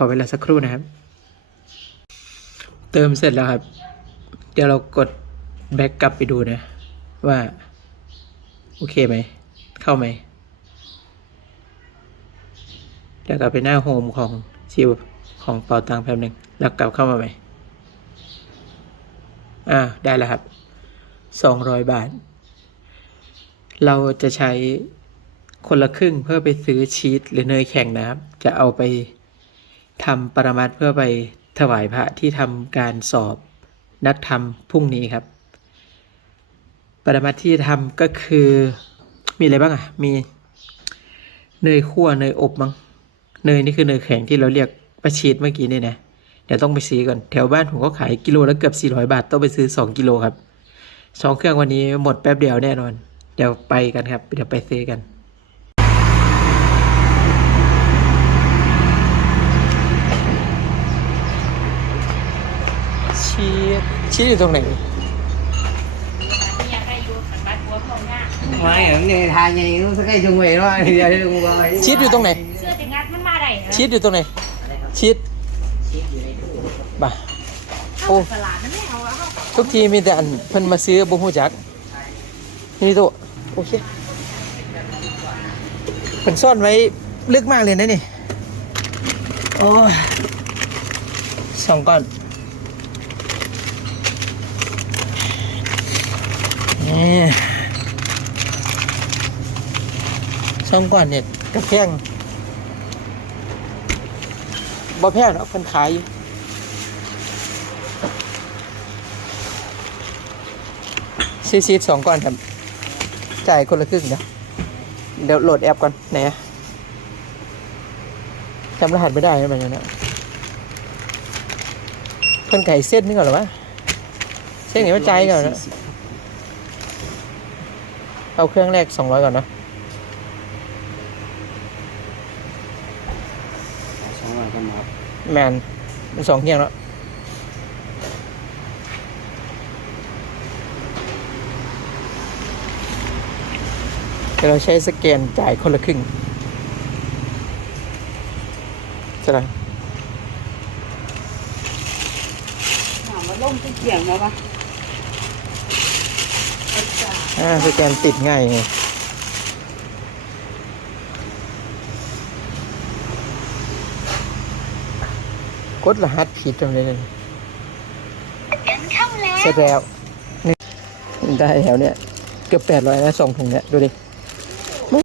อเวลาสักครู่นะครับ เติมเสร็จแล้วครับ เดี๋ยวเรากดแบ็กกลับไปดูนะ ว่า โอเคไหม เข้าไหมเดี๋ยวกลับไปหน้าโฮมของชิวของเป่าตังแป๊บหนึ่งแล้วกลับเข้ามาใหม่อ่าได้แล้วครับสองร้อยบาท เราจะใช้คนละครึ่งเพื่อไปซื้อชีสหรือเนยแข็งนะครับ จะเอาไป ทำปรมัตเพื่อไปถวายพระที่ทำการสอบนักธรรมพรุ่งนี้ครับ ปรมัตที่ทำก็คือ มีอะไรบ้างอะ มีเนยคั่วเนยอบมั้งเนยนี่คือเนยแข็งที่เราเรียกประชีสเมื่อกี้นี่นะเดี๋ยวต้องไปซื้อก่อน แถวบ้านผมก็ขายกิโลละเกือบ 400 บาท ต้องไปซื้อ 2 กิโลครับสองเครื่องวันนี้หมดแป๊บเดียวแน่นอน เดี๋ยวไปกันครับ เดี๋ยวไปซื้อกัน ชีส ชีสอยู่ตรงไหนไม่อย่างนี้ทานอย่างนี้สักไอ้จงเวรว่าเดี๋ยวเดี๋ยวกูไปชีสอยู่ตรงไหนเสื้อจะงัดมันมาได้เหรอชีสอยู่ตรงไหนชีสบ่าเข้าตลาดนั่นไม่เอาแล้วเข้าทุกทีมีแต่อันเพิ่นมาซื้อบุหูจัก นี่โตะโอเคเพิ่นซ่อนไว้ลึกมากเลยนะนี่โอ้ยสองก้อน นี่สองก้อนเนี่ยกระแพงบ่แพงหรอกเพิ่นขายอยู่ซีซีสองก้อนครับ จ่ายคนละครึ่งนะเดี๋ยวโหลดแอปก่อนไหนจำรหัสไม่ได้นะมันอย่างนั้นเพิ่นไก่เส้นนี่ก่อนเหรอวะเส้นไหนมาจ่ายก่อนนะ เอาเครื่องแรกสองร้อยก่อนเนาะสองร้อยกันครับแมนมันสองเที่ยงแล้วเดี๋ยวเราใช้สแกนจ่ายคนละครึ่งจะไรถามว่าล่มจะเกี่ยงไหมวะ อ่าสแกนติดง่ายไงกดรหัสผิดตรงนี้เลยเสร็จแล้วนี่ได้แถวเนี้ยเกือบแปดร้อยนะสองถุงเนี้ยดูดิ